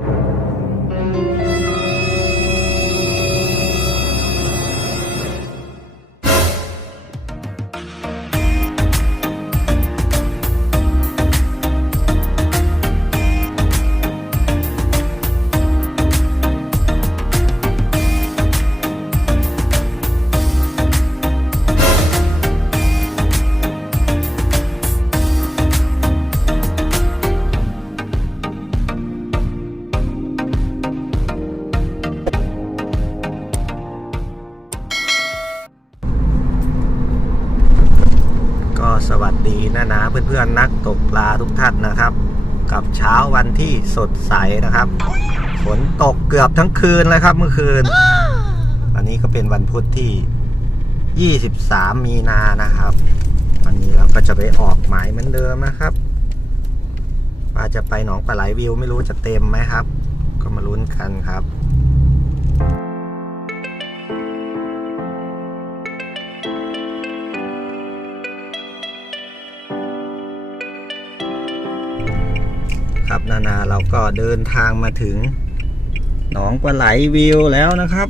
ก็ ที่สดใสนะครับ ฝนตกเกือบทั้งคืนเลยครับเมื่อคืน วันนี้ก็เป็นวันพุธที่ 23 มีนานะครับ วันนี้เราก็จะไปออกหมายเหมือนเดิมนะครับว่าจะไปหนองปลาไหลวิวไม่รู้จะเต็มไหมครับ ก็มาลุ้นกันครับ นานาเราก็เดินทางมาถึง หนองปลาไหลวิวแล้วนะครับ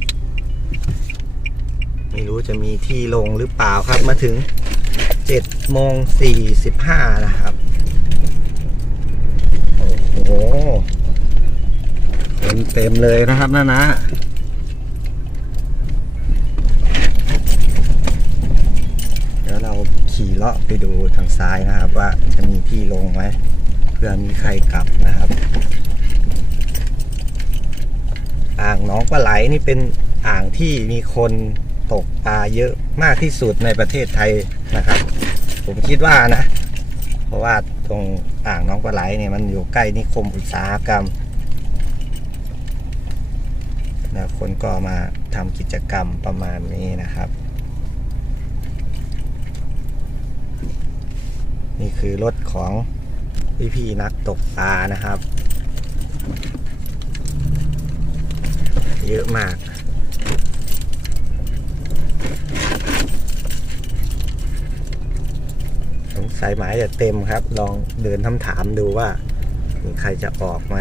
ไม่รู้จะมีที่ลงหรือเปล่าครับมาถึง7โมง45 นะครับ โอ้โหคนเต็มเลยนะครับนานะเดี๋ยวเราขี่เลาะไปดูทางซ้ายนะครับว่าจะมีที่ลงไหม เพื่อมีใครกลับนะครับ อ่างน้องปลาไหลนี่เป็นอ่างที่มีคนตกปลาเยอะมากที่สุดในประเทศไทยนะครับ ผมคิดว่านะ เพราะว่าตรงอ่างน้องปลาไหลเนี่ยมันอยู่ใกล้นิคมอุตสาหกรรมแล้วคนก็มาทำกิจกรรมประมาณนี้นะครับ นี่คือรถของ พี่ๆนักตกปลานะครับ เยอะมาก สงสัยหมายจะเต็มครับ ลองเดินคำถามดูว่ามีใครจะออกไหม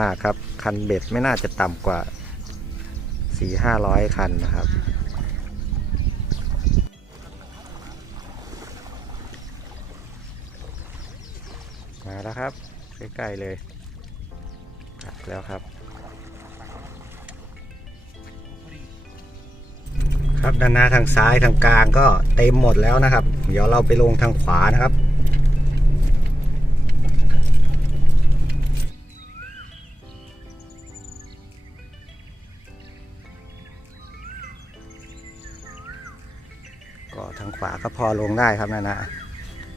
มากครับ คันเบ็ดไม่น่าจะต่ำกว่าสี่ห้าร้อยคันนะครับ มาแล้วครับ ใกล้ๆเลยตัดแล้วครับ ครับด้านหน้าทางซ้ายทางกลางก็เต็มหมดแล้วนะครับ เดี๋ยวเราไปลงทางขวานะครับ ทางขวาก็พอลงได้ครับนะนะ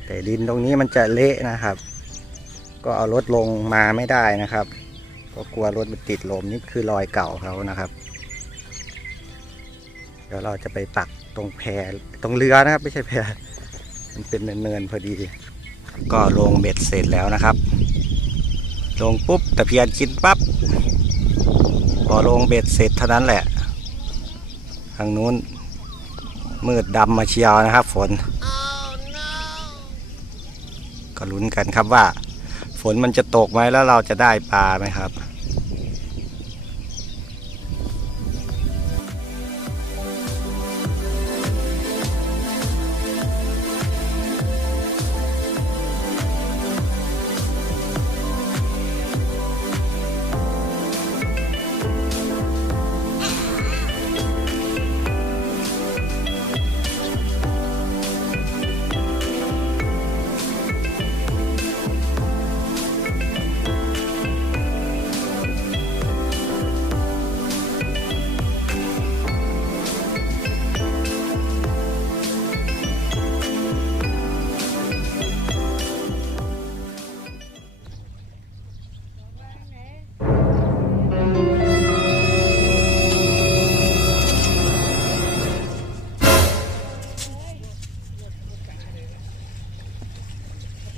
แต่ดินตรงนี้มันจะเละนะครับ ก็เอารถลงมาไม่ได้นะครับก็กลัวรถมันติดลมนี่คือรอยเก่าเขานะครับ เดี๋ยวเราจะไปปักตรงแพตรงเรือนะครับ ไม่ใช่แพมันเป็นเนินๆพอดี ก็ลงเบ็ดเสร็จแล้วนะครับ ลงปุ๊บตะเพียนกินปั๊บพอลงเบ็ดเสร็จเท่านั้นแหละ ทางนู้น มืดดำมาเชียวนะครับ ฝน ก็ลุ้นกันครับว่า ฝนมันจะตกไหมแล้วเราจะได้ปลาไหมครับ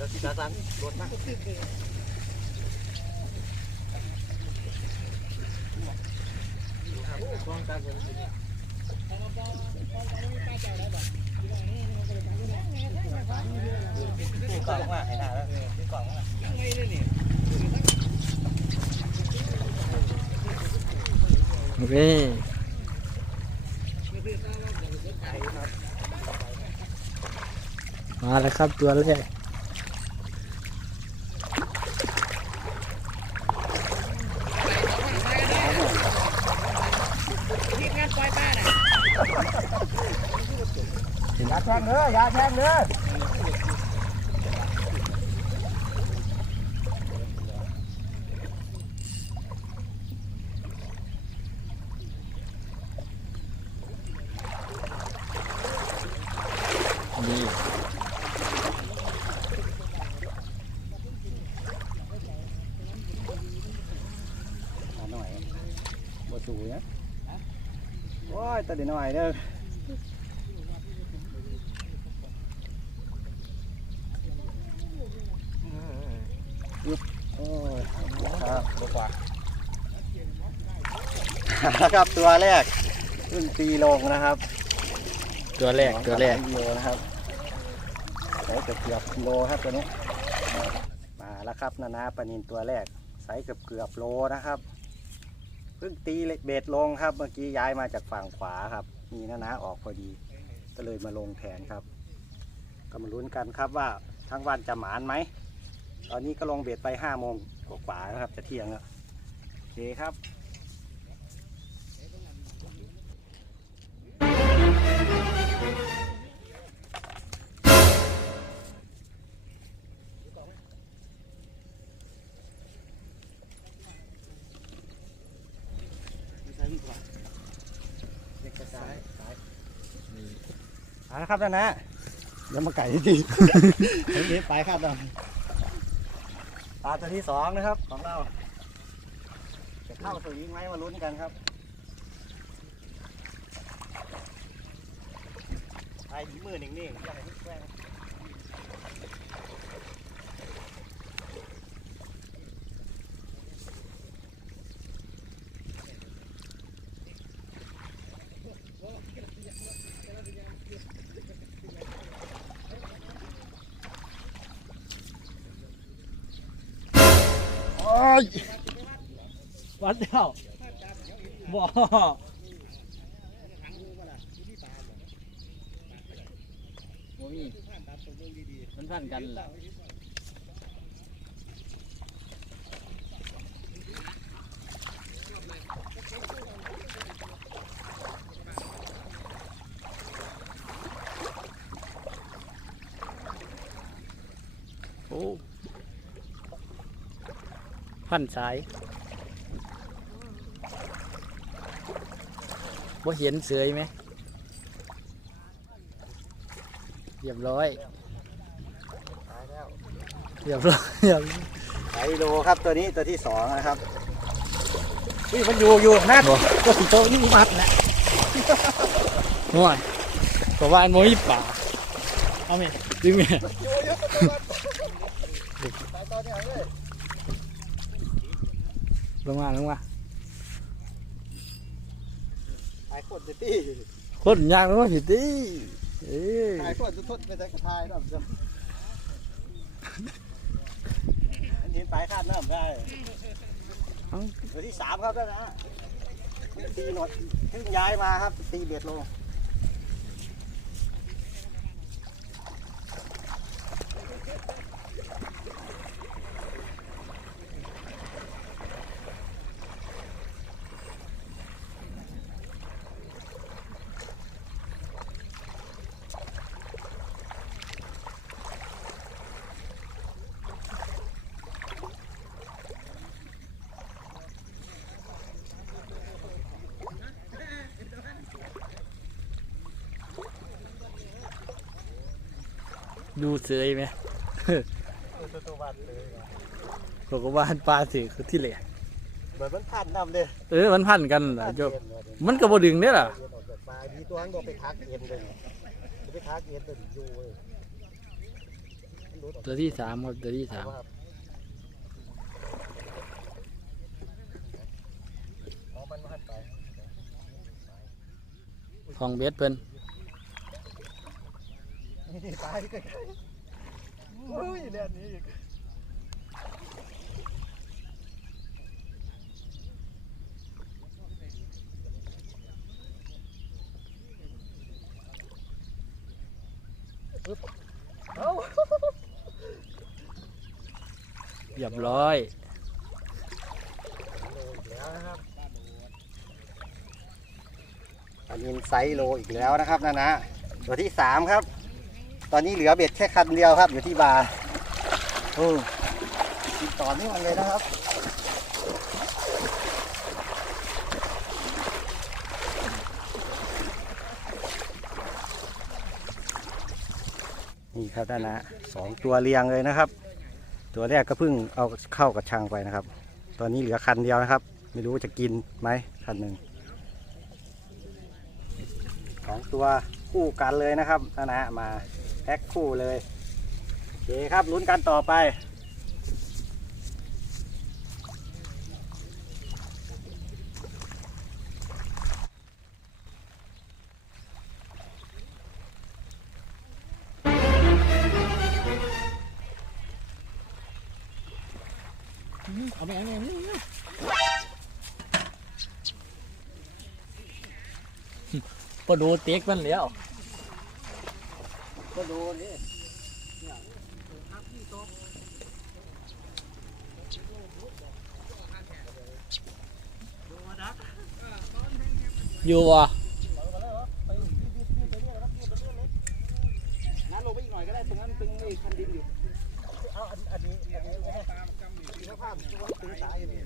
ดี๋ยวสิตาสันรถมานี่กล่องมาให้หน้าแล้วกล่องมานี่มาแล้วครับตัวแรก อย่าแทงเด้ออย่าแท งเด้อนี่มาหน่อยบ่สูนะโอ้ยตัวเดียวหน่อยเด้อยึบโอ้ยครับบกว่า ครับตัวแรกเพิ่งตีลงนะครับตัวแรกตัวแรกกิโลนะครับใส่เกือบเกือบกิโลครับตัวนี้ มาแล้วครับนานาปลานินตัวแรกไซส์เกือบเกือบโลนะครับเพิ่งตีเบ็ดลงครับ เมื่อกี้ย้ายมาจากฝั่งขวาครับ มีนานาออกพอดี ก็เลยมาลงแทนครับ ก็มาลุ้นกันครับว่าทั้งวันจะหมานไหม ตอนนี้ก็ลงเบ็ดไปห้าโมงกว่าๆนะครับจะเที่ยงแล้วโอเคครับ เอาละครับนะนะเดี๋ยวมาไก่ทีเฮ้ยไปครับเราปลาตัวที่สองนะครับ ของเราจะเข้าสวิงไหมมาลุ้นกันครับไอ้มือหนึ่งนี่อย่าให้แกล้งโอ้ย วัดเดียวบ่โอ้ยมันพันกันล่ะโอ้พันสาย ว่าเห็นเสือยไหมเรียบร้อยตายแล้วเรียบร้อยเรียบร้อยไอโลครับตัวนี้ตัวที่สองนะครับนี่มันอยู่อยู่นะบ่ตัวสีโตวนี่มัดนะห่วยเพราะว่าอันโมยป่าเอาไหมดึงไหมอยู่อยู่ตัวมันตายตัวนี้เอาเลยลงมาลงมา ตายโคตรจะตี้คนยากลงมาผิดดิเอ้ยตายโคตรจะทดไปแต่กระทายนะจ๊ะอันนี้ตายคาดน้ำได้ตัวที่สามครับท่านนะตีหนวดเพิ่งย้ายมาครับตีเบ็ดลง ดู เสือยไหมตัวตัวบัดเลยเขาก็ว่าปลาสือคือที่เหลือเหมือนมันพันน้ำเด้เออมันพันกันล่ะพันโยเอ็กนเลยมันก็บ่ดึงเด้อล่ะเอ็นออกจากปลายดีตัวนั้นก็ไปทักเอ็นเลยไปทักเอ็นตัวอยู่เว้ยตัวที่สามครับตัวที่สามอ๋อมันมาหันไปของเบสเพิ่น อุ้ยเนี่ยนี้อีกเอาเรียบร้อยอีกแล้วนนินไซส์โลอีกแล้วนะครับนะนะตัวที่สามครับ ตอนนี้เหลือเบ็ดแค่คันเดียวครับ อยู่ที่บาร์โอ้ติดต่อนื่องเลยนะครับนี่ครับนะนะสองตัวเรียงเลยนะครับ ตัวแรกก็เพิ่งเอาเข้ากระชังไปนะครับ ตอนนี้เหลือคันเดียวนะครับ ไม่รู้จะกินไหมคันหนึ่งสองตัวคู่กันเลยนะครับนะนมา พ็คคู่เลย โอเคครับลุ้นกันต่อไป เอาไปเอาไปพอดูเต็กมันแล้ว ก็ดูนี่อยู่วะน้ำลงไปอีกหน่อยก็ได้ ตรงนั้นตึงไอ้คันดินอยู่เอาอันอันนี้อันนี้ไม่ได้มีสภาพตัวตึงสายอยู่นี่ไ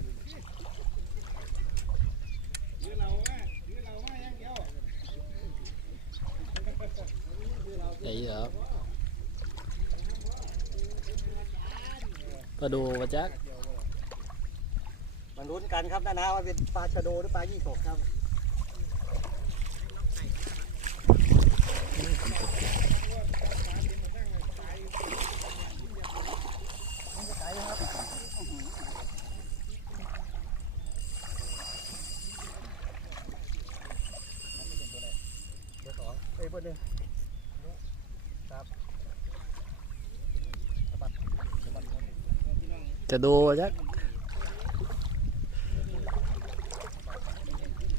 อ้เหรอก็ดู มาจักมันรุ้นกันครับนะนะว่าเป็นปลาชะโดหรือปลายี่สกครับ เบอร์สองเอ้ยเบอร์หนึ่งครับ จะดูมาจัก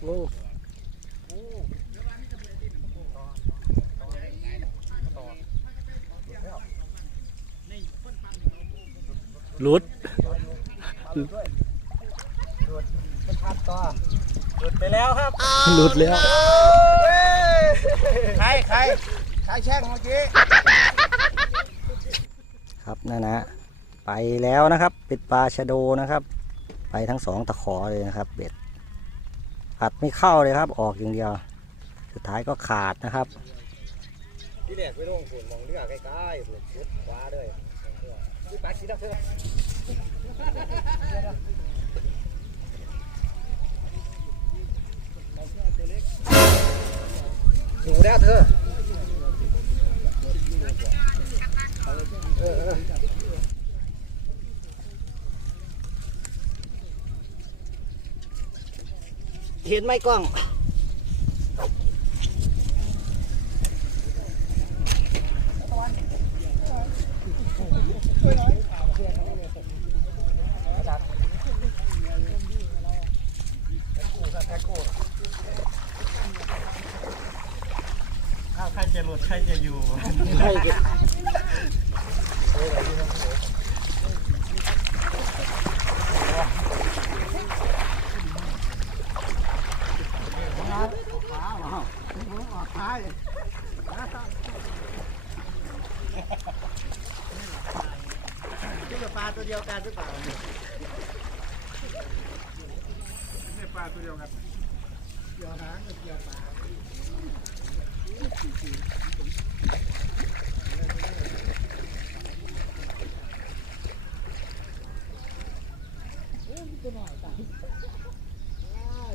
โอ้หลุดมันพัดต่อหลุดไปแล้วครับหลุดแล้ว ใครใครใครแช่งเมื่อกี้ ครับนั่นนะ ไปแล้วนะครับ เป็นปลาชะโดนะครับ ไปทั้งสองตะขอเลยนะครับ เบ็ดผัดไม่เข้าเลยครับ ออกอย่างเดียว สุดท้ายก็ขาดนะครับที่แรกไปลงฝุ่นมองเรือใกล้ๆฝุ่นชุดคว้าด้วยปลาชีดักเถอะหนูแล้วเธอ เออเออเห็นไหมกล้อง ใครจะหลุดใครจะอยู่นี่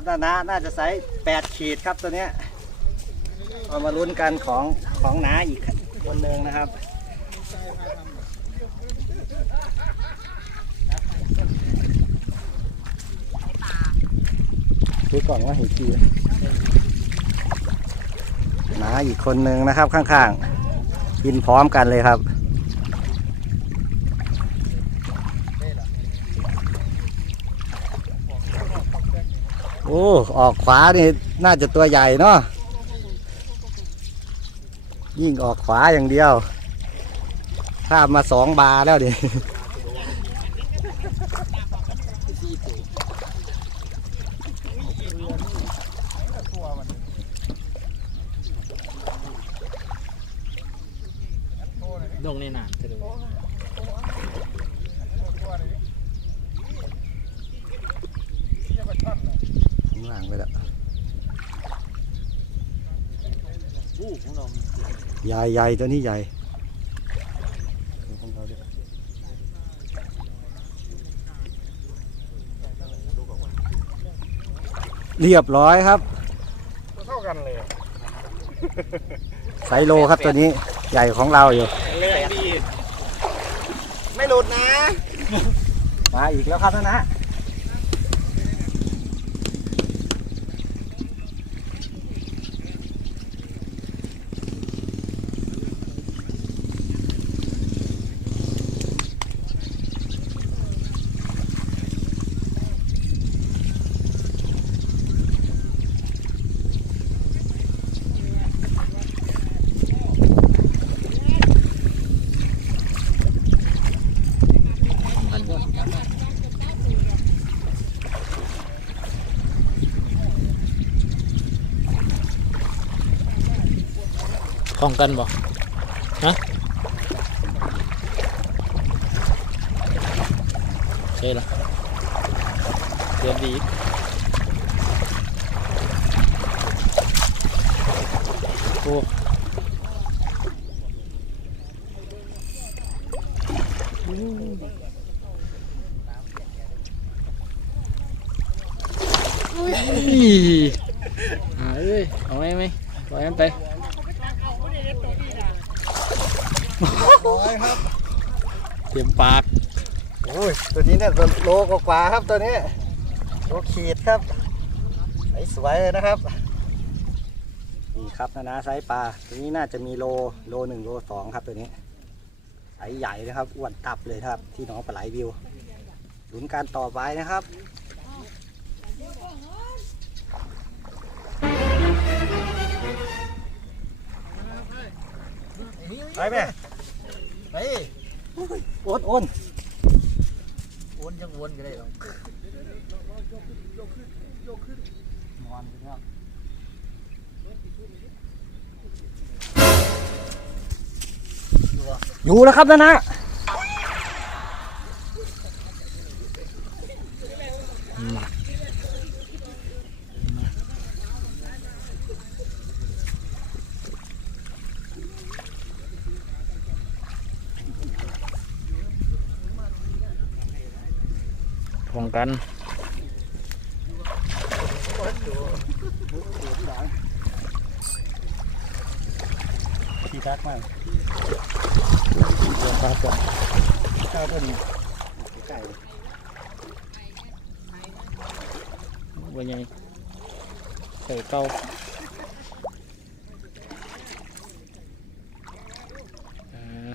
ครับน่าน่าน่าจะไซส์แปดขีดครับตัวเนี้ยเอามาลุ้นกันของของน้าอีกคนหนึ่งนะครับดูก่อนว่าเห็นกี่หมาอีกคนหนึ่งนะครับข้างๆกินพร้อมกันเลยครับ โอ้ ออกขวานี่น่าจะตัวใหญ่เนาะ ยิ่งออกขวาอย่างเดียวข้ามมาสองบาแล้วดิงในหนานจะดู ข้างล่างไปแล้ว อู้ของเรา ใหญ่ใหญ่ตัวนี้ใหญ่เรียบร้อยครับ เท่ากันเลยไซโลครับตัวนี้ใหญ่ของเราอยู่แรงดี ไม่หลุดนะ มาอีกแล้วครับนะนะ คล้องกันบ่ฮะใช่ละเดือดดีโอ้ยหาเอ้ยเอาไหมไหมปล่อยมันไป ร้อยครับ เตรียมปากโอ้ยตัวนี้เนี่ยโลกว่าๆครับตัวนี้โลขีดครับไสวยเลยนะครับนี่ครับนะนะไซส์ปลาตัวนี้น่าจะมีโลโลหนึ่งโลสองครับตัวนี้ไซส์ใหญ่นะครับอ้วนตับเลยครับ ที่หน้องปลาไหลวิวลุ้นการต่อไปนะครับไปไหมไป โอนโอนโอนยังวนก็ได้หรอนอนไปแล้วอยู่แล้วครับนะนะ ป้องกันที่ทักมากเดี๋ยวครับก่อน ข้าวเพิ่นไก่ วันยังใส่เก้าอ่า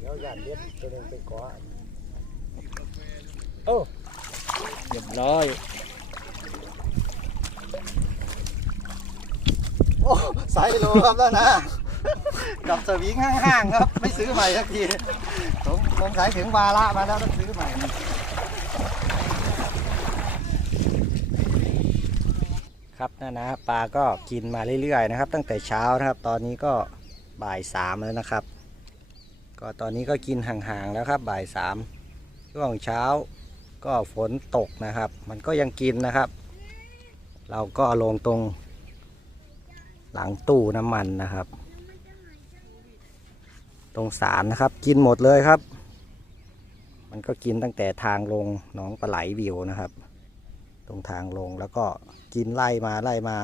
เดี๋ยวย่านเด็ด ตัวหนึงไปเกาะเรียบร้อย โอ้ไซโลครับแล้วนะ กับสวิงห้างๆครับ ไม่ซื้อใหม่สักทีผมผมขายถึงวาระมาแล้วต้องซื้อใหม่ครับนะนะปลาก็กินมาเรื่อยๆนะครับ ตั้งแต่เช้านะครับ ตอนนี้ก็บ่ายสามแล้วนะครับ ก็ตอนนี้ก็กินห่างๆแล้วครับบ่ายสามช่วงเช้าก็ฝนตกนะครับ มันก็ยังกินนะครับ เราก็ลงตรง หลังตู้น้ำมันนะครับ ตรงสารนะครับกินหมดเลยครับ มันก็กินตั้งแต่ทางลงหนองปลาไหลวิวนะครับ ตรงทางลงแล้วก็กินไล่มาไล่มา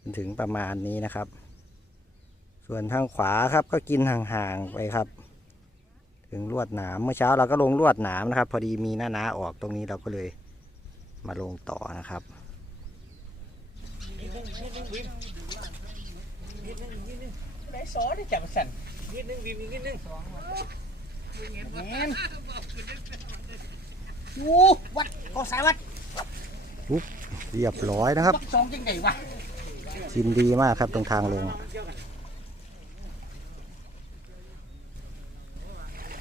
จนถึงประมาณนี้นะครับ ส่วนทางขวาครับก็กินห่างๆไปครับ ถึงลวดหนามเมื่อเช้าเราก็ลงลวดหนามนะครับ พอดีมีหน้านาออกตรงนี้เราก็เลยมาลงต่อนะครับได้ซอได้จับสั่นนิดนึงวิมนิดนึงแมนโอ้วัดก็สายวัดเรียบร้อยนะครับบักสองจังไงวะกินดีมากครับตรงทางลง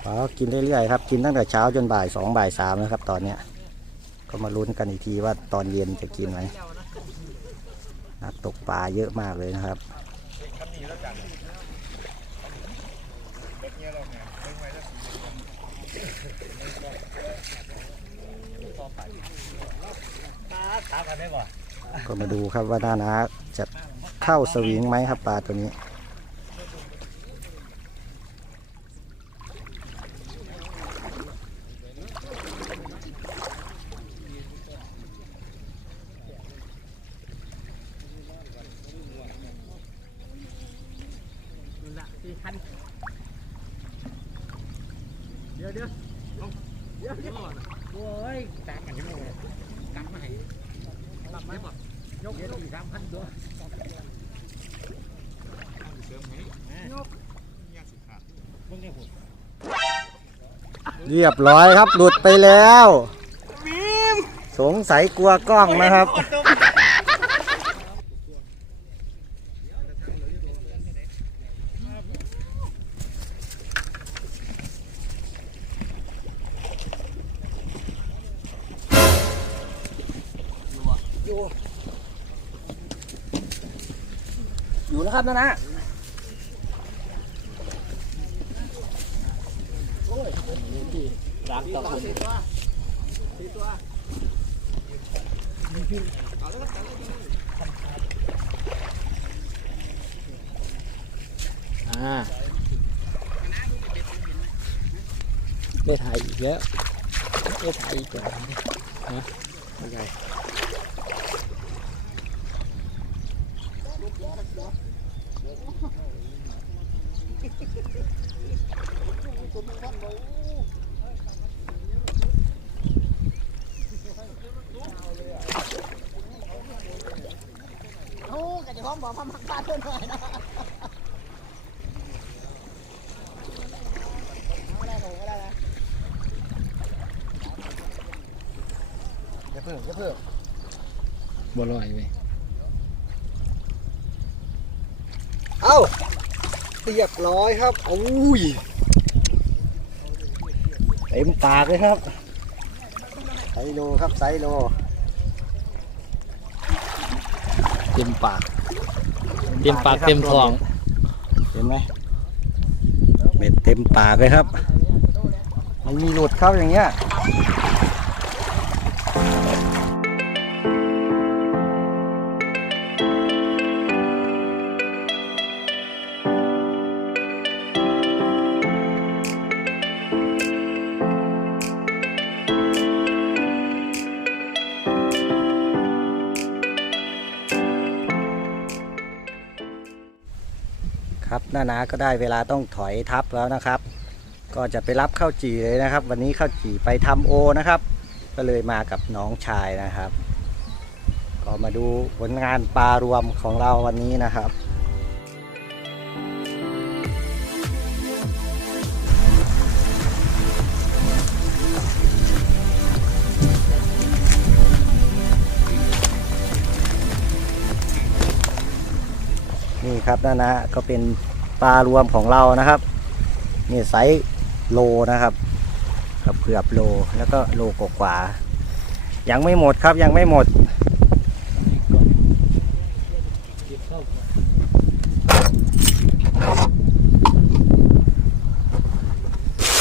เราก็กินเรื่อยๆครับ กินตั้งแต่เช้าจนบ่ายสองบ่ายสามนะครับ ตอนเนี้ย ก็มาลุ้นกันอีกทีว่าตอนเย็นจะกินไหมนักตกปลาเยอะมากเลยนะครับก็มาดูครับว่าหน้านาจะเข้าสวิงไหมครับปลาตัวนี้ละสี่พันเดี๋ยวเดี๋ยวเดี๋ยวเดี๋ยวโอ้ยตามกันยังไงกลับมาให้กลับมาบ่ยกเดี๋ยวสี่สามพันตัว เรียบร้อยครับหลุดไปแล้ว สงสัยกลัวกล้องนะครับ อยู่นะครับนะนะรักต่อคุณอ่าได้ถ่ายอีกแล้วได้ถ่ายอีกแล้วนะไม่ใช่ โอ้กะจะพร้อมบอกพมักปลาเพื่อนหน่อยนะไม่ได้ผมก็ได้นะอย่าเพิ่งอย่าเพิ่งบัวลอยไปเอ้าเรียบร้อยครับอุ้ย เต็มปากเลยครับไซโลครับไซโลเต็มปากเต็มปากเต็มท้อง เห็นไหมเบ็ดเต็มปากเลยครับไม่มีหลุดครับอย่างเงี้ย หน้านาก็ได้เวลาต้องถอยทับแล้วนะครับ ก็จะไปรับข้าวจี่เลยนะครับ วันนี้ข้าวจี่ไปทำโอนะครับ ก็เลยมากับน้องชายนะครับ ก็มาดูผลงานปลารวมของเราวันนี้นะครับนี่ครับนั่นนะก็เป็น ปลารวมของเรานะครับนี่ไซส์โลนะครับกับเกือบโลแล้วก็โลกว่ายังไม่หมดครับยังไม่หมด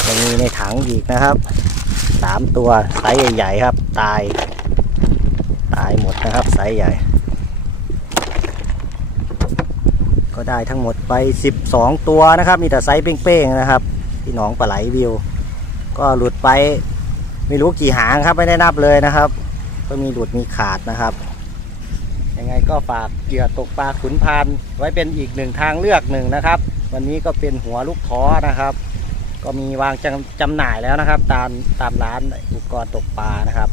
ยังมีในถังอีกนะครับสามตัวไซส์ใหญ่ๆครับ ตาย ตายหมดนะครับไซส์ใหญ่ ก็ได้ทั้งหมดไป 12 ตัวนะครับ มีแต่ไซส์เป้งๆนะครับที่หนองปลาไหลวิว ก็หลุดไปไม่รู้กี่หางครับไม่ได้นับเลยนะครับ ก็มีหลุดมีขาดนะครับยังไงก็ฝากเหยื่อตกปลาขุนพานไว้เป็นอีกหนึ่งทางเลือกหนึ่งนะครับ วันนี้ก็เป็นหัวลูกท้อนะครับ ก็มีวางจำจำหน่ายแล้วนะครับ ตามตามร้านอุปกรณ์ตกปลานะครับ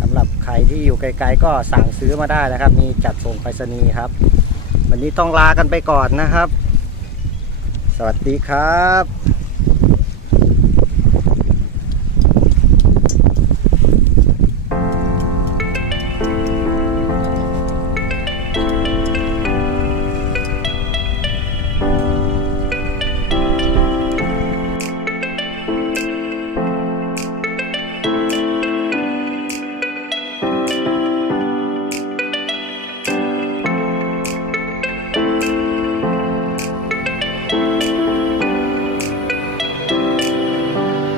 สำหรับใครที่อยู่ไกลๆก็สั่งซื้อมาได้นะครับ มีจัดส่งไปรษณีย์ครับ วันนี้ต้องลากันไปก่อนนะครับ สวัสดีครับ